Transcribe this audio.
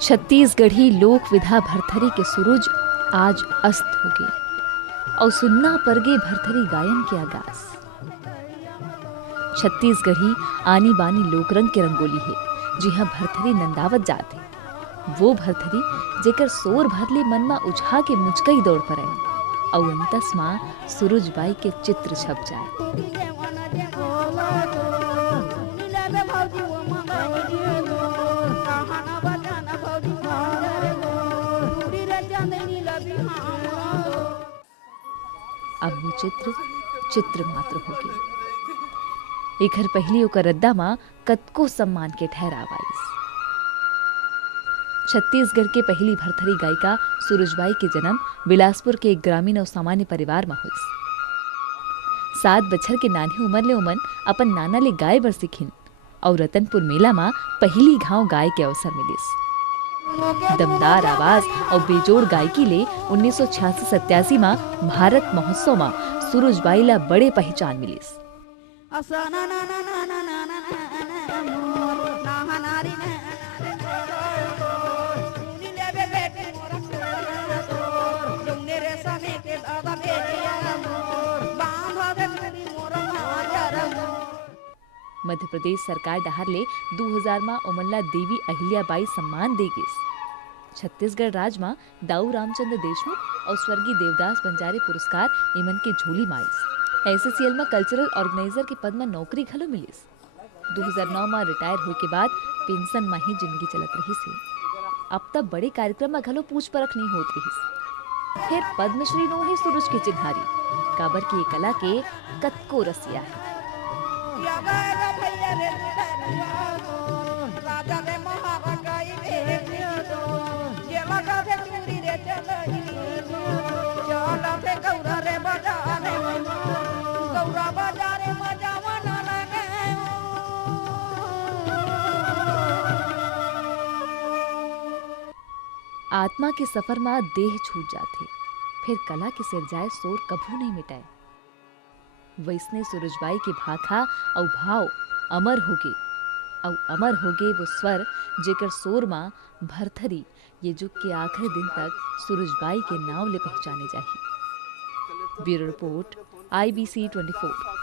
छत्तीसगढ़ी लोक विधा भरथरी के सूरज आज अस्त हो गए और सुनना परगे भरथरी गायन के आगाज। छत्तीसगढ़ी आनी बानी लोकरंग के रंगोली है जी हाँ भरथरी नंदावत जाते वो भरथरी जेकर सोर भरले मन मा उछा के मुचकई दौड़ पर आई और अंतस मां सूरजबाई के चित्र छप जाए। अब वो चित्र मात्र हो गए। एक हर पहली ओकर रद्दा मां कतको सम्मान के ठहराव आइस। छत्तीसगढ़ के पहली भरथरी गायिका सूरजबाई के जन्म बिलासपुर के एक ग्रामीण और सामान्य परिवार में हुई। 7 बछर के नानी उमर ले उमन अपन नाना ले गाय बर सिखिन और रतनपुर मेला में पहली घाव गाय के अवसर मिलिस। दमदार आवाज और बेजोड़ गायकी ले 1986-87 में भारत महोत्सव में सूरजबाई ला बड़े पहचान मिलिस। मध्य प्रदेश सरकार डहार ले 2000 में ओमनला देवी अहिल्याबाई सम्मान दे गिस। छत्तीसगढ़ राज में दाऊ रामचंद्र देशमुख और स्वर्गीय देवदास बंजारे पुरस्कार इमन के झोली माइस। एसएससीएल में कल्चरल ऑर्गेनाइजर के पद में नौकरी घलो मिलिस। 2009 में रिटायर होए के बाद पेंशन में ही जिंदगी चलत रही से। अब तक बड़े कार्यक्रम में घलो पूछ परख नहीं होत रही। फिर पद्मश्री नो ही सूरज की चिन्हारी काबर की ये कला के कतको रसिया है। आत्मा के सफर में देह छूट जाते फिर कला के सिरजाए सोर कभू नहीं मिटाए। वैसने सूरजबाई के भाखा और भाव अमर होगे और अमर होगे वो स्वर जेकर सोर मां भरथरी ये जुग के आखिरी दिन तक सूरजबाई के नाव ले पहचाने जाही। Bureau report IBC 24।